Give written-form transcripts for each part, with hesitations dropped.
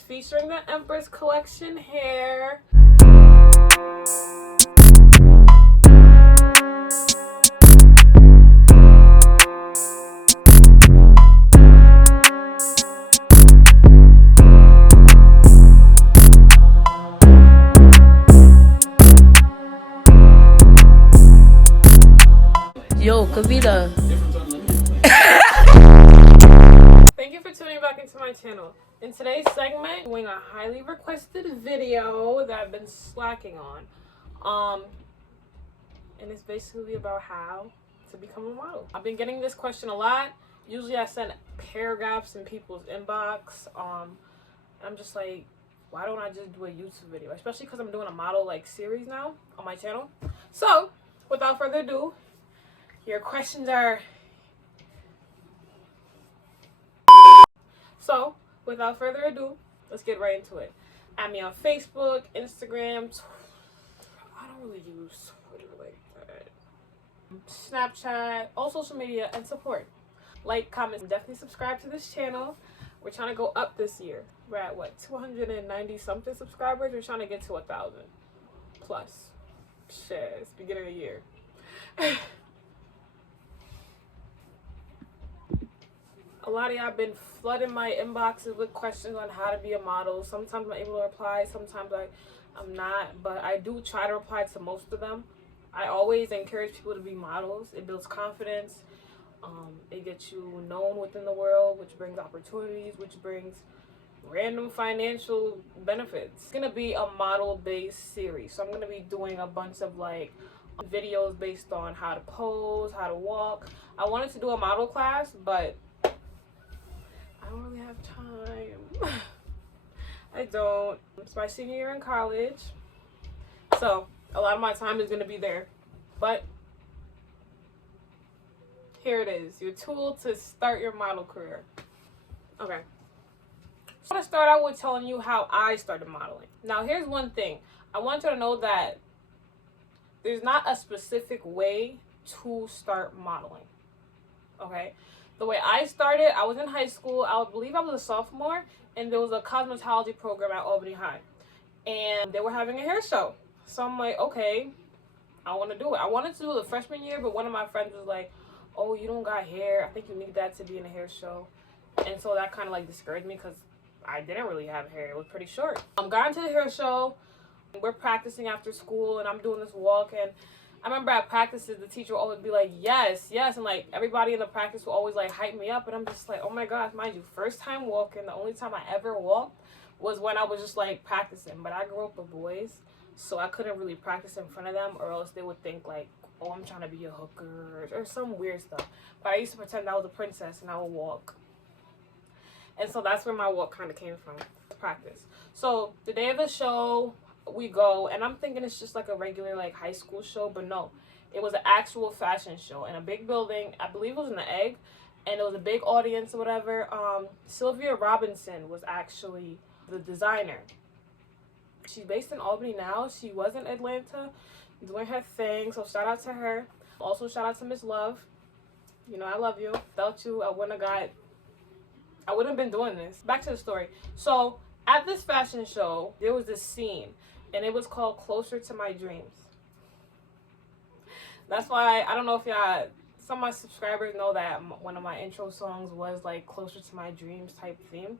featuring the Empress Collection hair. Yo, Kavita. Thank you for tuning back into my channel. In today's segment, I'm doing a highly requested video that I've been slacking on. And it's basically about how to become a model. I've been getting this question a lot. Usually I send paragraphs in people's inbox. I'm just like, why don't I just do a YouTube video? Especially because I'm doing a model series now on my channel. So, without further ado, your questions are... So, without further ado, let's get right into it. Add me on Facebook, Instagram, I don't really use Twitter like that. Snapchat, all social media, and support. Like, comment, and definitely subscribe to this channel. We're trying to go up this year. We're at, 290 something subscribers? We're trying to get to 1,000 plus. Shit, it's beginning of the year. A lot of y'all been flooding my inboxes with questions on how to be a model. Sometimes I'm able to reply, sometimes I'm not, but I do try to reply to most of them. I always encourage people to be models. It builds confidence. It gets you known within the world, which brings opportunities, which brings random financial benefits. It's gonna be a model-based series, so I'm gonna be doing a bunch of videos based on how to pose, how to walk. I wanted to do a model class, but I don't really have time. I don't. It's my senior year in college, so a lot of my time is going to be there. But here it is, your tool to start your model career. Okay. So I'm going to start out with telling you how I started modeling. Now, here's one thing. I want you to know that there's not a specific way to start modeling. Okay? The way I started, I was in high school. I believe I was a sophomore, and there was a cosmetology program at Albany High. And they were having a hair show. So I'm like, okay, I want to do it. I wanted to do the freshman year, but one of my friends was like, oh, you don't got hair. I think you need that to be in a hair show. And so that kind of discouraged me because I didn't really have hair. It was pretty short. Got into the hair show. We're practicing after school, and I'm doing this walk, and I remember at practices, the teacher would always be like, yes, yes. And everybody in the practice would always hype me up. And I'm just like, oh my gosh, mind you, first time walking, the only time I ever walked was when I was just practicing. But I grew up with boys, so I couldn't really practice in front of them, or else they would think oh, I'm trying to be a hooker or some weird stuff. But I used to pretend I was a princess and I would walk. And so that's where my walk kind of came from, practice. So the day of the show, we go, and I'm thinking it's just a regular high school show, but no, it was an actual fashion show in a big building. I believe it was in the Egg, and it was a big audience or whatever. Sylvia Robinson was actually the designer. She's based in Albany now. She was in Atlanta doing her thing, so shout out to her. Also shout out to Miss Love. You know I love you. Without you, I wouldn't have been doing this. Back to the story. So at this fashion show, there was this scene, and it was called Closer to My Dreams. That's why, I don't know if some of my subscribers know that one of my intro songs was Closer to My Dreams type theme.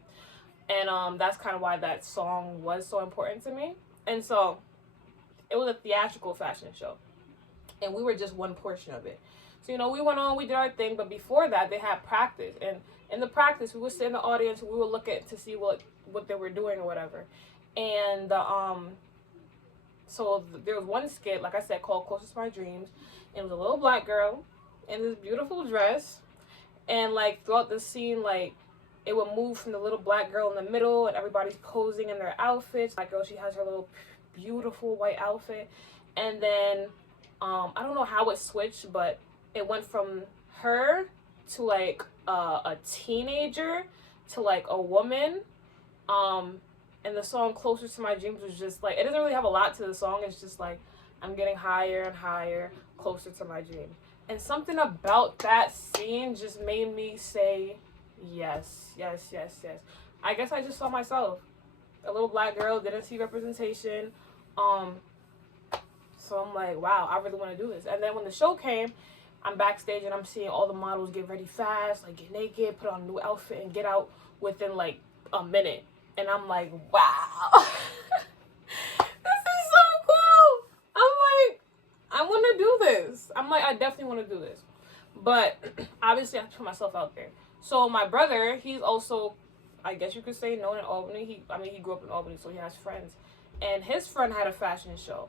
And that's kind of why that song was so important to me. And so, it was a theatrical fashion show. And we were just one portion of it. So, we went on, we did our thing, but before that, they had practice. And in the practice, we would sit in the audience, and we would look at to see what they were doing or whatever. And so there was one skit, like I said, called Closer to My Dreams. It was a little black girl in this beautiful dress, and throughout the scene, it would move from the little black girl in the middle, and everybody's posing in their outfits. Black girl, she has her little beautiful white outfit, and then I don't know how it switched, but it went from her to a teenager to a woman. And the song Closer to My Dreams was just it doesn't really have a lot to the song. It's just I'm getting higher and higher, closer to my dream. And something about that scene just made me say, yes, yes, yes, yes. I guess I just saw myself. a little black girl, didn't see representation. So I'm like, wow, I really want to do this. And then when the show came, I'm backstage and I'm seeing all the models get ready fast, like get naked, put on a new outfit, and get out within like a minute. And I'm like, wow, this is so cool. I'm like, I want to do this. I'm like, I definitely want to do this. But obviously, I have to put myself out there. So my brother, he's also, I guess you could say, known in Albany. He grew up in Albany, so he has friends. And his friend had a fashion show.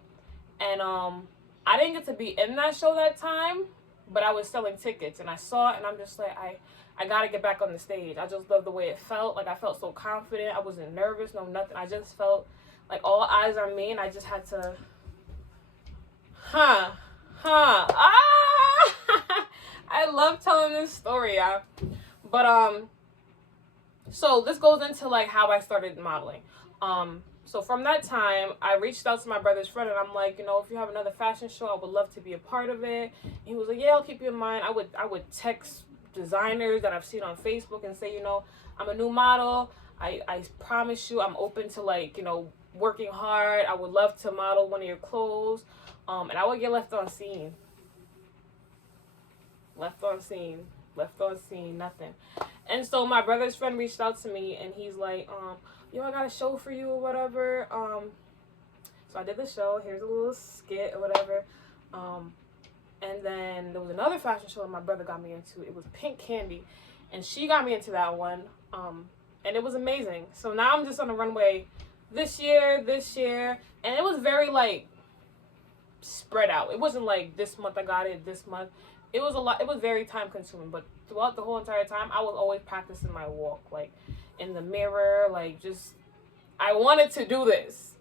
And I didn't get to be in that show that time, but I was selling tickets. And I saw it, and I'm just like, I got to get back on the stage. I just love the way it felt. Like, I felt so confident. I wasn't nervous, no nothing. I just felt like all eyes on me, and I just had to, I love telling this story, yeah. But, so this goes into, like, how I started modeling. So from that time, I reached out to my brother's friend, and I'm like, you know, if you have another fashion show, I would love to be a part of it. And he was like, yeah, I'll keep you in mind. I would text designers that I've seen on Facebook and say, you know, I'm a new model. I promise you I'm open to, like, you know, working hard. I would love to model one of your clothes. And I would get left on scene, nothing. And so my brother's friend reached out to me, and he's like, yo, I got a show for you or whatever. So I did the show. Here's a little skit or whatever. And then there was another fashion show that my brother got me into. It was Pink Candy, and she got me into that one. And it was amazing. So now I'm just on the runway this year, and it was very, like, spread out. It wasn't like this month I got it, this month. It was a lot. It was very time consuming, but throughout the whole entire time, I was always practicing my walk, like in the mirror, like just, I wanted to do this.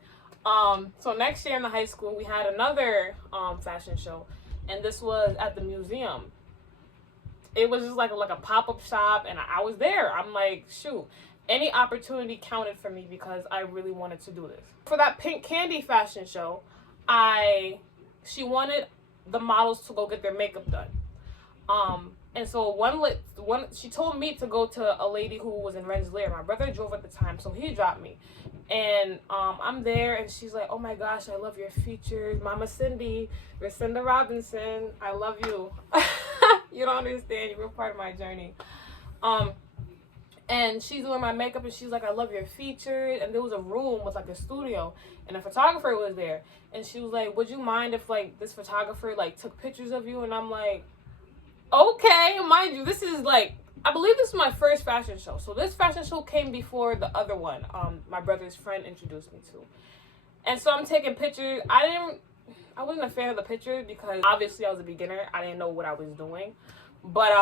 So next year in the high school, we had another fashion show, and this was at the museum. It was just like a pop-up shop, and I was there. I'm like, shoot, any opportunity counted for me because I really wanted to do this. For that Pink Candy fashion show, she wanted the models to go get their makeup done. And so she told me to go to a lady who was in Rensselaer. My brother drove at the time, so he dropped me. And I'm there, and she's like, oh my gosh, I love your features. Mama Cindy, Racinda Robinson, I love you. You don't understand. You were part of my journey. And she's doing my makeup, and she's like, I love your features. And there was a room with, like, a studio, and a photographer was there. And she was like, would you mind if, like, this photographer, like, took pictures of you? And I'm like, okay. Mind you, this is, like, I believe this is my first fashion show. So this fashion show came before the other one my brother's friend introduced me to. And so I'm taking pictures. I wasn't a fan of the pictures because obviously I was a beginner. I didn't know what I was doing. But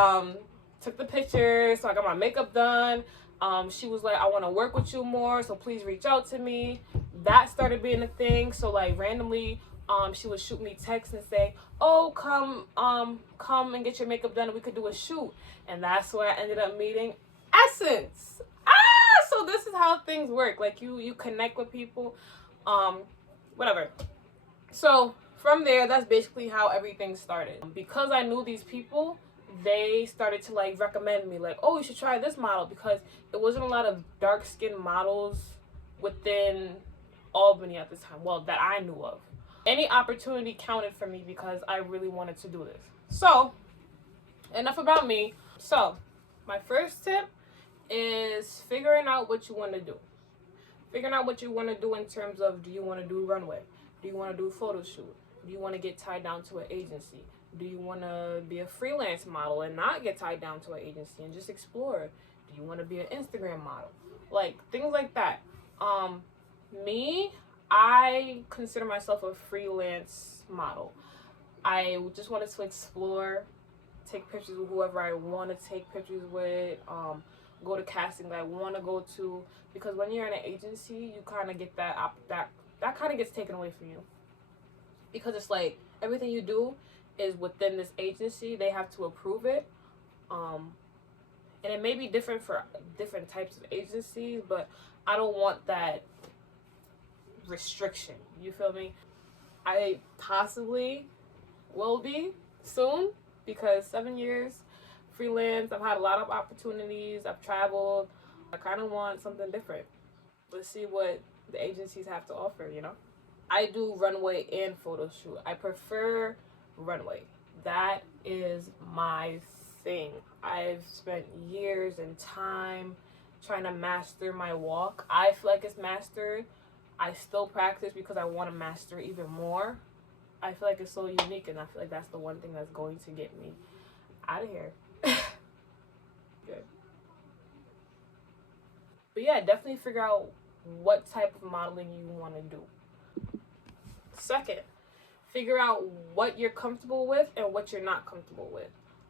took the pictures, so I got my makeup done. She was like, I want to work with you more, so please reach out to me. That started being a thing. So, like, randomly, she would shoot me texts and say, oh, come and get your makeup done and we could do a shoot. And that's where I ended up meeting Essence. So this is how things work. Like, you connect with people, whatever. So from there, that's basically how everything started. Because I knew these people, they started to, like, recommend me, like, oh, you should try this model, because there wasn't a lot of dark-skinned models within Albany at the time, well, that I knew of. Any opportunity counted for me because I really wanted to do this. So, enough about me. So, my first tip is figuring out what you want to do. Figuring out what you want to do in terms of, do you want to do runway? Do you want to do a photo shoot? Do you want to get tied down to an agency? Do you want to be a freelance model and not get tied down to an agency and just explore? Do you want to be an Instagram model? Like, things like that. I consider myself a freelance model. I just wanted to explore, take pictures with whoever I want to take pictures with, go to casting that I want to go to. Because when you're in an agency, you kind of get that kind of gets taken away from you. Because it's like, everything you do is within this agency. They have to approve it. And it may be different for different types of agencies, but I don't want that restriction. You feel me? I possibly will be soon, because 7 years freelance, I've had a lot of opportunities, I've traveled. I kind of want something different. let's see what the agencies have to offer, you know? I do runway and photo shoot. I prefer runway. That is my thing. I've spent years and time trying to master my walk. I feel like it's mastered. I still practice because I want to master it even more. I feel like it's so unique, and I feel like that's the one thing that's going to get me out of here. Good. But yeah, definitely figure out what type of modeling you want to do. Second, figure out what you're comfortable with and what you're not comfortable with.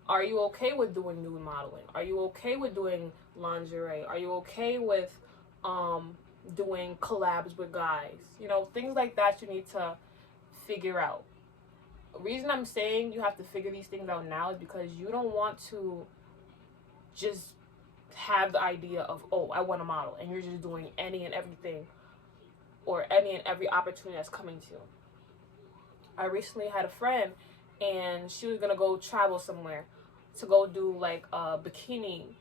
Are you okay with doing nude modeling? Are you okay with doing lingerie? Are you okay with doing collabs with guys? You know, things like that you need to figure out. The reason I'm saying you have to figure these things out now is because you don't want to just have the idea of, oh, I want to model, and you're just doing any and everything or any and every opportunity that's coming to you. I recently had a friend, and she was gonna go travel somewhere to go do like a bikini,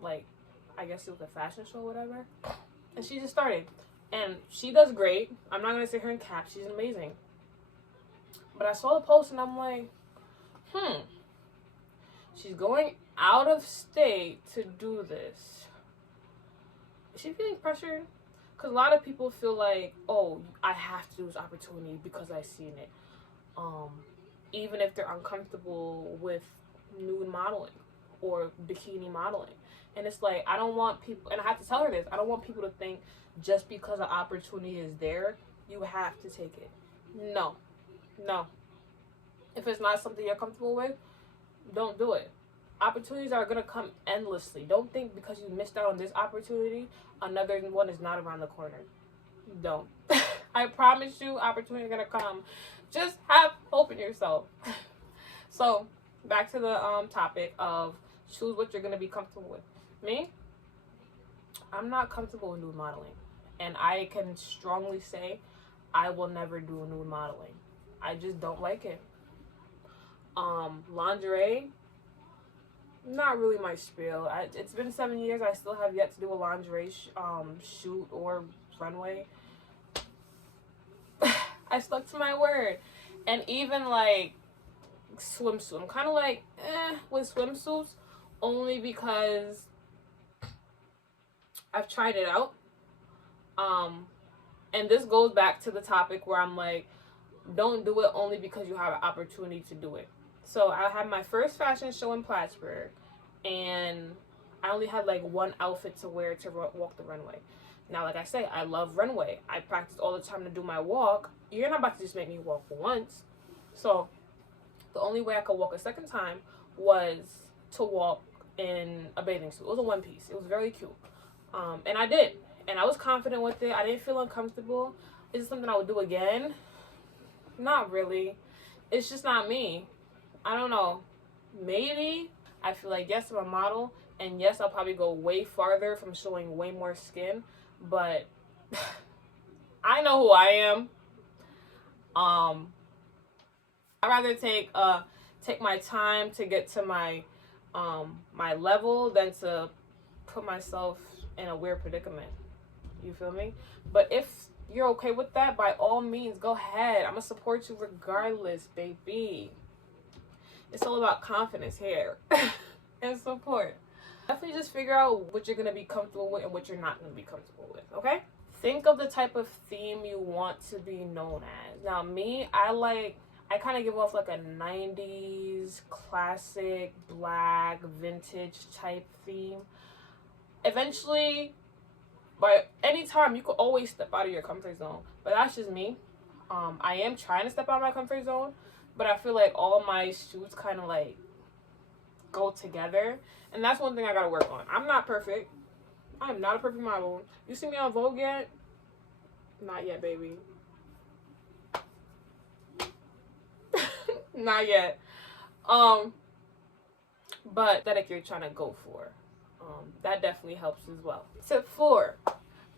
like I guess it was a fashion show or whatever, and she just started, and she does great. I'm not gonna sit here and cap, she's amazing. But I saw the post and I'm like, she's going out of state to do this. Is she feeling pressured? Because a lot of people feel like, oh, I have to do this opportunity because I've seen it. Even if they're uncomfortable with nude modeling or bikini modeling. And it's like, I don't want people, and I have to tell her this, I don't want people to think just because an opportunity is there, you have to take it. No. If it's not something you're comfortable with, don't do it. Opportunities are going to come endlessly. Don't think because you missed out on this opportunity, another one is not around the corner. Don't. I promise you, opportunities are going to come. Just have hope in yourself. So, back to the topic of choose what you're going to be comfortable with. Me, I'm not comfortable with nude modeling. And I can strongly say I will never do nude modeling. I just don't like it. Lingerie, not really my spiel. It's been 7 years. I still have yet to do a lingerie shoot or runway. I stuck to my word. And even like swimsuit, I'm kind of like with swimsuits, only because I've tried it out. And this goes back to the topic where I'm like, don't do it only because you have an opportunity to do it. So I had my first fashion show in Plattsburgh, and I only had like one outfit to wear to walk the runway. Now, like I say, I love runway. I practice all the time to do my walk. You're not about to just make me walk once. So the only way I could walk a second time was to walk in a bathing suit. It was a one piece. It was very cute. And I did. And I was confident with it. I didn't feel uncomfortable. Is it something I would do again? Not really. It's just not me. I don't know. Maybe. I feel like, yes, I'm a model. And yes, I'll probably go way farther from showing way more skin. But I know who I am. I'd rather take my time to get to my my level than to put myself in a weird predicament. You feel me? But if you're okay with that, by all means, go ahead. I'm gonna support you regardless, baby. It's all about confidence here and support. Definitely just figure out what you're gonna be comfortable with and what you're not gonna be comfortable with, okay? Think of the type of theme you want to be known as. Now, me, I kind of give off like a 90s classic black vintage type theme. Eventually, by any time, you could always step out of your comfort zone. But that's just me. I am trying to step out of my comfort zone, but I feel like all of my shoots kind of like go together. And that's one thing I gotta work on. I'm not perfect. I am not a perfect model. You see me on Vogue yet? Not yet, baby. Not yet. But that you're trying to go for. That definitely helps as well. Tip 4,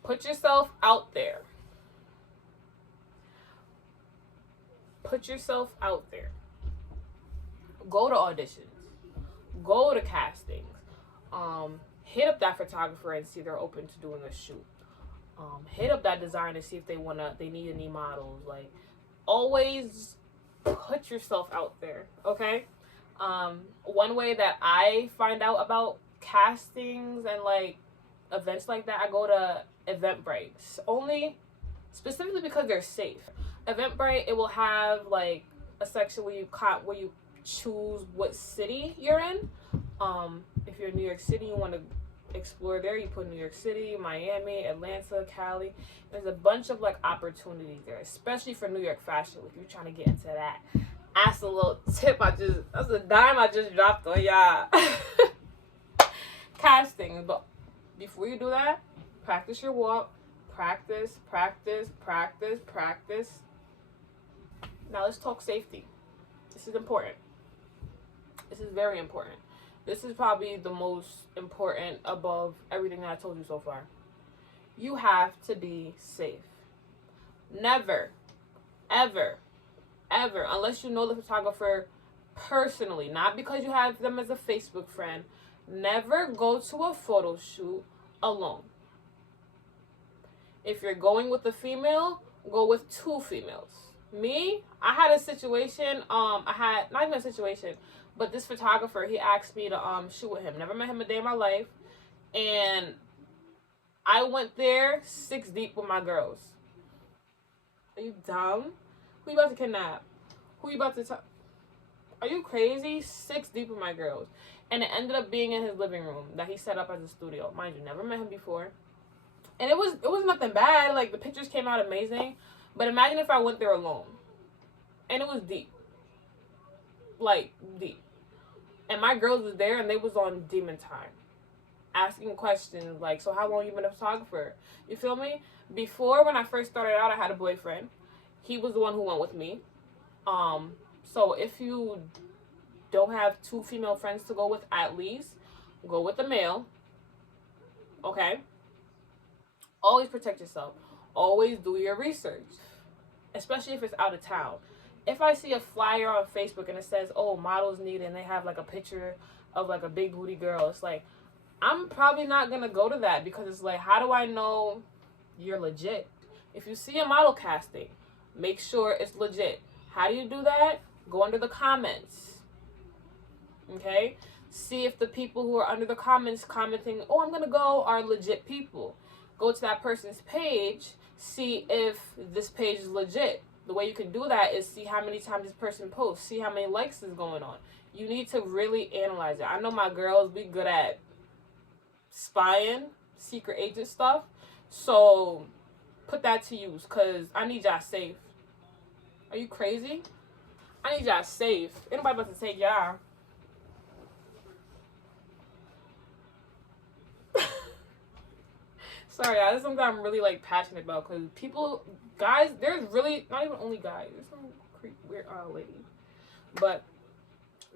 put yourself out there. Put yourself out there. Go to auditions. Go to castings. Hit up that photographer and see they're open to doing a shoot. Hit up that designer to see if they need any models. Like, always put yourself out there, okay? One way that I find out about castings and like events like that, I go to Eventbrite, only specifically because they're safe. Eventbrite, it will have like a section where you choose what city you're in. If you're in New York City, you want to explore there, you put New York City, Miami, Atlanta, Cali. There's a bunch of like opportunities there, especially for New York fashion if you're trying to get into that. That's a little tip that's a dime I just dropped on y'all. Casting. But before you do that, practice your walk. Practice. Now let's talk safety. This is important. This is very important. This is probably the most important above everything that I told you so far. You have to be safe. Never, ever, unless you know the photographer personally, not because you have them as a Facebook friend, never go to a photo shoot alone. If you're going with a female, go with 2 females. Me, I had a situation, not even a situation, but this photographer, he asked me to shoot with him. Never met him a day in my life. And I went there 6 deep with my girls. Are you dumb? Who you about to kidnap? Who you about to Are you crazy? 6 deep with my girls. And it ended up being in his living room that he set up as a studio. Mind you, never met him before. And it was nothing bad. Like, the pictures came out amazing. But imagine if I went there alone. And it was deep. Like, deep. And my girls was there and they was on demon time. Asking questions like, so how long you been a photographer? You feel me? Before, when I first started out, I had a boyfriend. He was the one who went with me. So if you don't have 2 female friends to go with, at least go with the male. Okay? Always protect yourself. Always do your research. Especially if it's out of town. If I see a flyer on Facebook and it says, oh, models needed, and they have like a picture of like a big booty girl, it's like, I'm probably not going to go to that, because it's like, how do I know you're legit? If you see a model casting, make sure it's legit. How do you do that? Go under the comments. Okay? See if the people who are under the comments commenting, oh, I'm going to go, are legit people. Go to that person's page, see if this page is legit. The way you can do that is see how many times this person posts, see how many likes is going on. You need to really analyze it. I know my girls be good at spying, secret agent stuff. So put that to use, because I need y'all safe. Are you crazy? I need y'all safe. Ain't nobody about to take y'all. Sorry, this is something I'm really like passionate about, because guys, there's really, not even only guys, there's some weird lady, but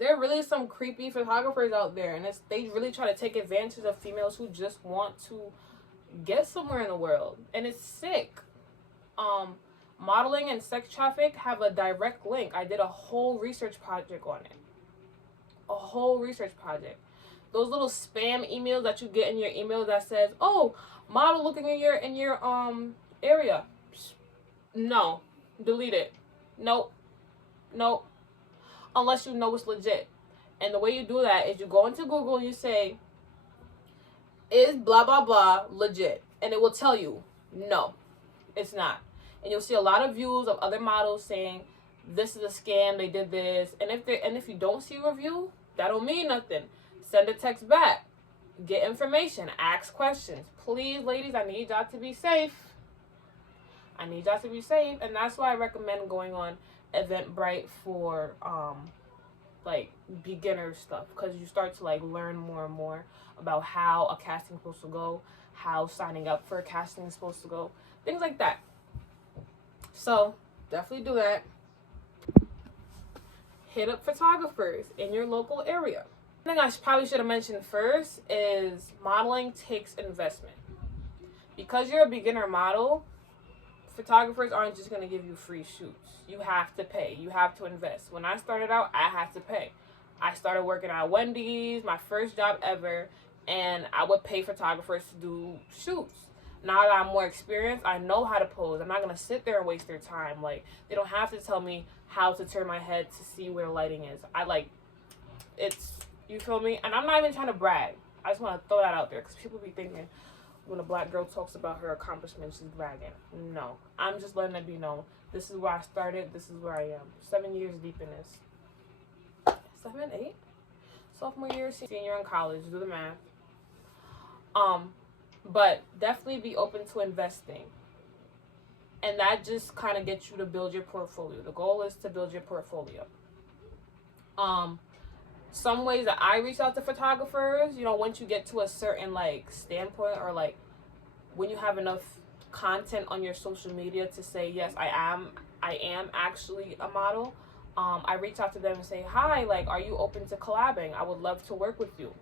there are really some creepy photographers out there, and they really try to take advantage of females who just want to get somewhere in the world, and it's sick. Modeling and sex traffic have a direct link. I did a whole research project on it. Those little spam emails that you get in your email that says, oh, model looking in your area. No. Delete it. Nope. Unless you know it's legit. And the way you do that is you go into Google and you say, is blah blah blah legit? And it will tell you, no, it's not. And you'll see a lot of views of other models saying, this is a scam, they did this. And if you don't see a review, that don't mean nothing. Send a text back. Get information. Ask questions. Please, ladies, I need y'all to be safe. And that's why I recommend going on Eventbrite for like beginner stuff, because you start to like learn more and more about how a casting is supposed to go, how signing up for a casting is supposed to go, things like that. So definitely do that. Hit up photographers in your local area. The thing I probably should have mentioned first is modeling takes investment. Because you're a beginner model, photographers aren't just going to give you free shoots. You have to pay. You have to invest. When I started out, I had to pay. I started working at Wendy's, my first job ever, and I would pay photographers to do shoots. Now that I'm more experienced, I know how to pose. I'm not going to sit there and waste their time. Like, they don't have to tell me how to turn my head to see where the lighting is. It's, you feel me? And I'm not even trying to brag. I just want to throw that out there because people be thinking when a black girl talks about her accomplishments, she's bragging. No, I'm just letting it be known. This is where I started. This is where I am. 7 years deep in this. 7, 8? Sophomore year, senior in college. Do the math. But definitely be open to investing. And that just kind of gets you to build your portfolio. The goal is to build your portfolio. Some ways that I reach out to photographers, once you get to a certain standpoint, or when you have enough content on your social media to say, yes, I am actually a model. I reach out to them and say, hi, are you open to collabing? I would love to work with you.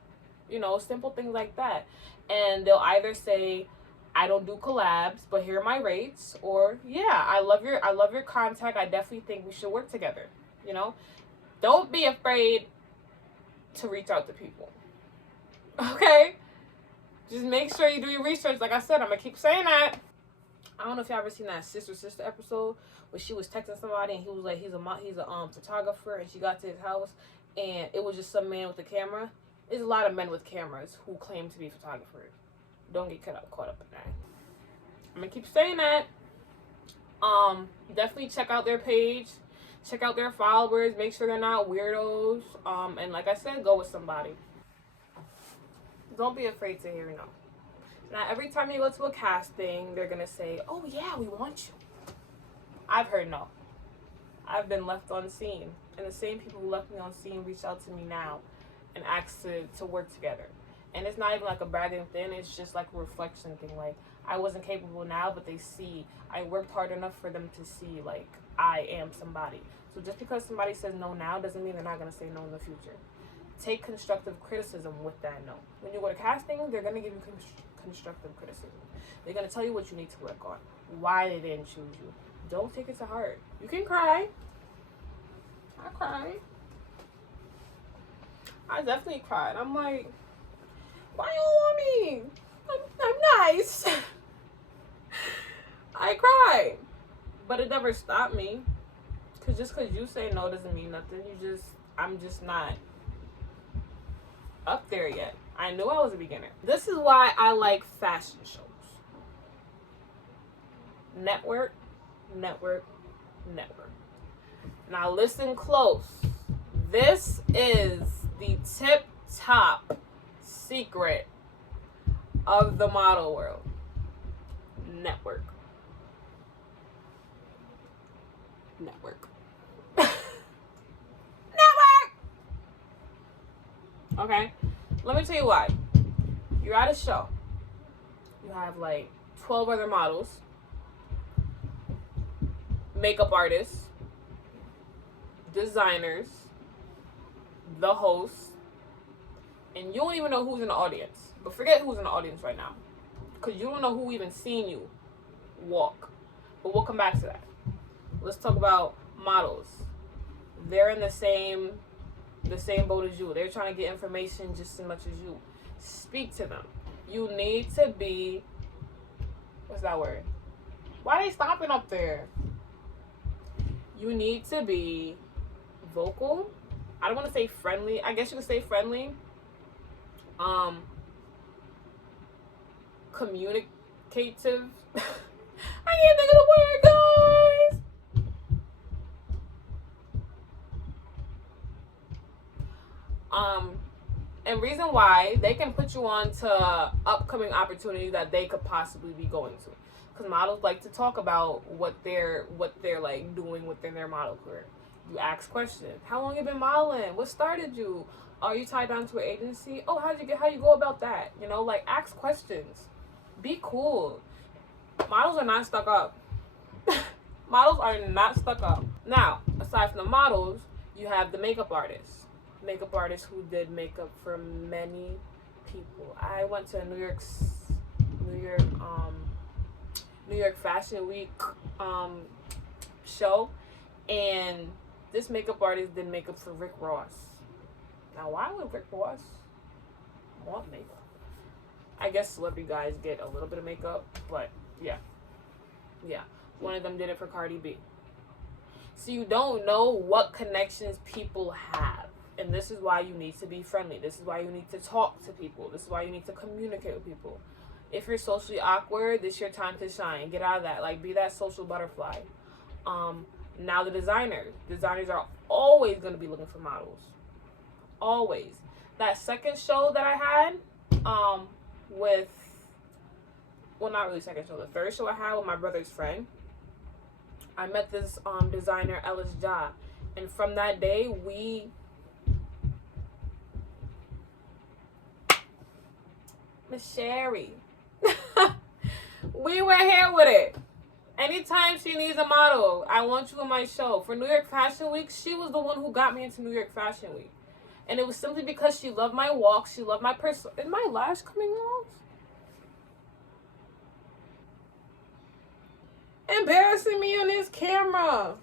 Simple things like that. And they'll either say, I don't do collabs, but here are my rates, or yeah, I love your contact. I definitely think we should work together. Don't be afraid to reach out to people. Okay? Just make sure you do your research. Like I said, I'm gonna keep saying that. I don't know if y'all ever seen that sister episode where she was texting somebody and he was like, he's a photographer, and she got to his house and it was just some man with a camera. There's a lot of men with cameras who claim to be photographers. Don't get caught up in that. I'm gonna keep saying that. Definitely check out their page. Check out their followers. Make sure they're not weirdos. And like I said, go with somebody. Don't be afraid to hear no. Now, every time you go to a casting, they're gonna say, "Oh yeah, we want you." I've heard no. I've been left on scene, and the same people who left me on scene reach out to me now and ask to work together. And it's not even like a bragging thing. It's just like a reflection thing. Like, I wasn't capable now, but they see I worked hard enough for them to see I am somebody. So just because somebody says no now doesn't mean they're not gonna say no in the future. Take constructive criticism with that no. When you go to casting, they're gonna give you constructive criticism. They're gonna tell you what you need to work on, why they didn't choose you. Don't take it to heart. You can cry. I cried. I definitely cried. I'm like, why you don't want me? I'm nice. I cried. But it never stopped me. Cause just because you say no doesn't mean nothing. I'm just not up there yet. I knew I was a beginner. This is why I like fashion shows. Network, network, network. Now listen close. This is the tip-top secret of the model world. Network. Network. Network! Okay? Let me tell you why. You're at a show. You have 12 other models, makeup artists, designers, the host, and you don't even know who's in the audience. But forget who's in the audience right now, because you don't know who even seen you walk. But we'll come back to that. Let's talk about models. They're in the same boat as you. They're trying to get information just as much as you. Speak to them. You need to be, what's that word? Why are they stopping up there? You need to be vocal. I don't want to say friendly. I guess you could say friendly. Communicative. I can't think of the word, guys. And reason why they can put you on to upcoming opportunities that they could possibly be going to, because models like to talk about what they're doing within their model career. You ask questions. How long you been modeling? What started you? Are you tied down to an agency? Oh, how you go about that? Ask questions. Be cool. Models are not stuck up. Models are not stuck up. Now, aside from the models, you have the makeup artists. Makeup artists who did makeup for many people. I went to a New York Fashion Week show, and this makeup artist did makeup for Rick Ross. Now, why would Rick Ross want makeup? I guess celebrity guys get a little bit of makeup, but yeah. One of them did it for Cardi B. So you don't know what connections people have. And this is why you need to be friendly. This is why you need to talk to people. This is why you need to communicate with people. If you're socially awkward, this is your time to shine. Get out of that. Like, be that social butterfly. Now the designers are always going to be looking for models. Always. That second show that I had, not really second show, the third show I had with my brother's friend, I met this designer, Ellis Ja, and from that day, Miss Sherry, we went here with it. Anytime she needs a model, I want you in my show. For New York Fashion Week, she was the one who got me into New York Fashion Week. And it was simply because she loved my walk, she loved my person. Is my lash coming off? Embarrassing me on this camera.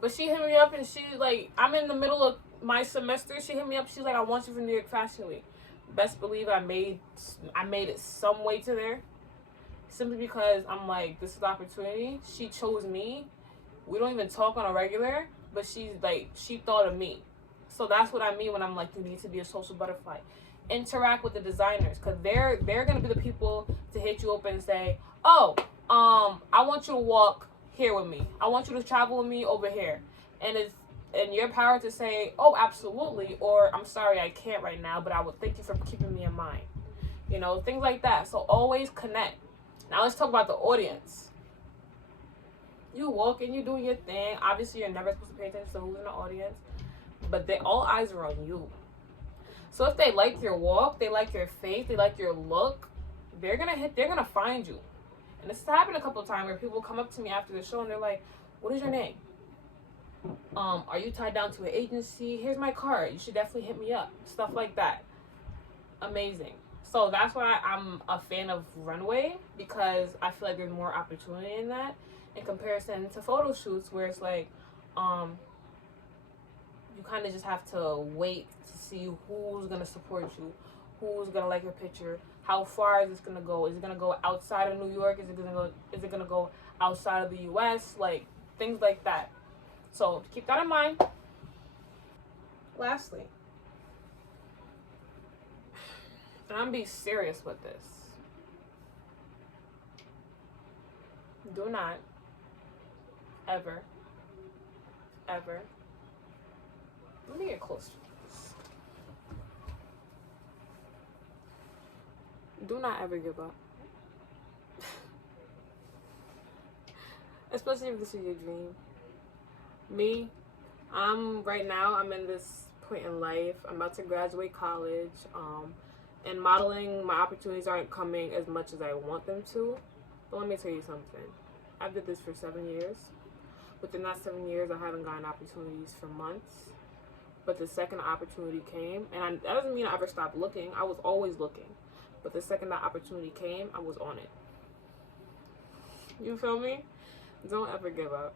But she hit me up and she like, I'm in the middle of my semester. She hit me up. She's like, I want you for New York Fashion Week. Best believe I made it some way to there. Simply because I'm like, this is the opportunity. She chose me. We don't even talk on a regular, but she's like, she thought of me. So that's what I mean when I'm like, you need to be a social butterfly. Interact with the designers, because they're gonna be the people to hit you up and say, oh, I want you to walk here with me. I want you to travel with me over here. And it's in your power to say, oh, absolutely, or I'm sorry, I can't right now, but I would thank you for keeping me in mind. You know, things like that. So always connect. Now let's talk about the audience. You walking, you doing your thing. Obviously, you're never supposed to pay attention to who's in the audience, but all eyes are on you. So if they like your walk, they like your face, they like your look, they're gonna find you. And this has happened a couple of times where people come up to me after the show and they're like, what is your name? Are you tied down to an agency? Here's my card. You should definitely hit me up. Stuff like that. Amazing. So that's why I'm a fan of runway, because I feel like there's more opportunity in that in comparison to photo shoots where it's like, you kind of just have to wait to see who's going to support you, who's going to like your picture, how far is this going to go? Is it going to go outside of New York? Is it going to go outside of the US? Like, things like that. So keep that in mind. Lastly, and I'm being serious with this, do not ever let me get close to this. Do not ever give up. Especially if this is your dream. Me, right now I'm in this point in life. I'm about to graduate college. And modeling, my opportunities aren't coming as much as I want them to. But let me tell you something. I've did this for 7 years. Within that 7 years, I haven't gotten opportunities for months. But the second opportunity came, and that doesn't mean I ever stopped looking. I was always looking. But the second that opportunity came, I was on it. You feel me? Don't ever give up.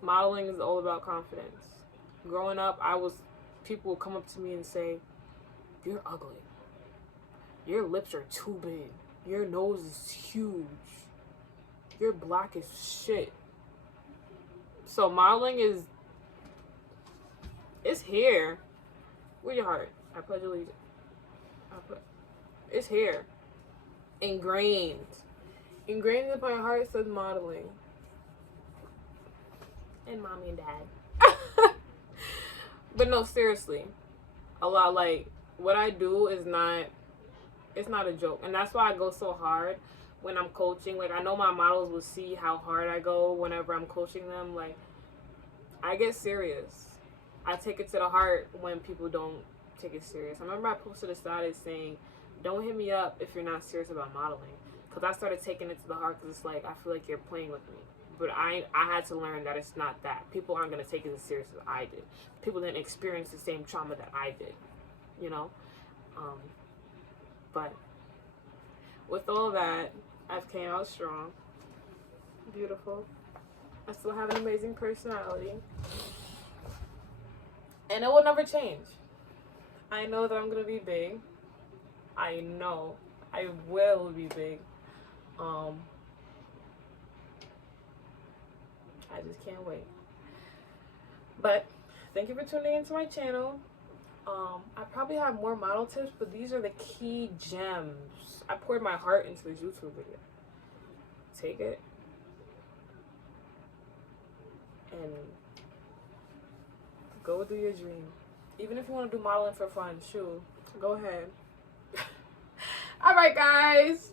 Modeling is all about confidence. Growing up, people would come up to me and say, you're ugly. Your lips are too big. Your nose is huge. You're black as shit. So modeling it's here. Where's your heart? I pledge allegiance. It's here. Ingrained in my heart says modeling. And mommy and dad. But no, seriously. A lot, like, what I do is it's not a joke. And that's why I go so hard when I'm coaching. Like, I know my models will see how hard I go whenever I'm coaching them. Like, I get serious. I take it to the heart when people don't take it serious. I remember I posted a status saying, don't hit me up if you're not serious about modeling. Because I started taking it to the heart because it's like, I feel like you're playing with me. But I had to learn that it's not that. People aren't going to take it as serious as I did. People didn't experience the same trauma that I did. You know? But with all that, I've came out strong. Beautiful. I still have an amazing personality. And it will never change. I know that I'm gonna be big. I know I will be big. I just can't wait. But thank you for tuning into my channel. I probably have more model tips, but these are the key gems. I poured my heart into this YouTube video. Take it and go do your dream. Even if you want to do modeling for fun, shoot, go ahead. All right, guys.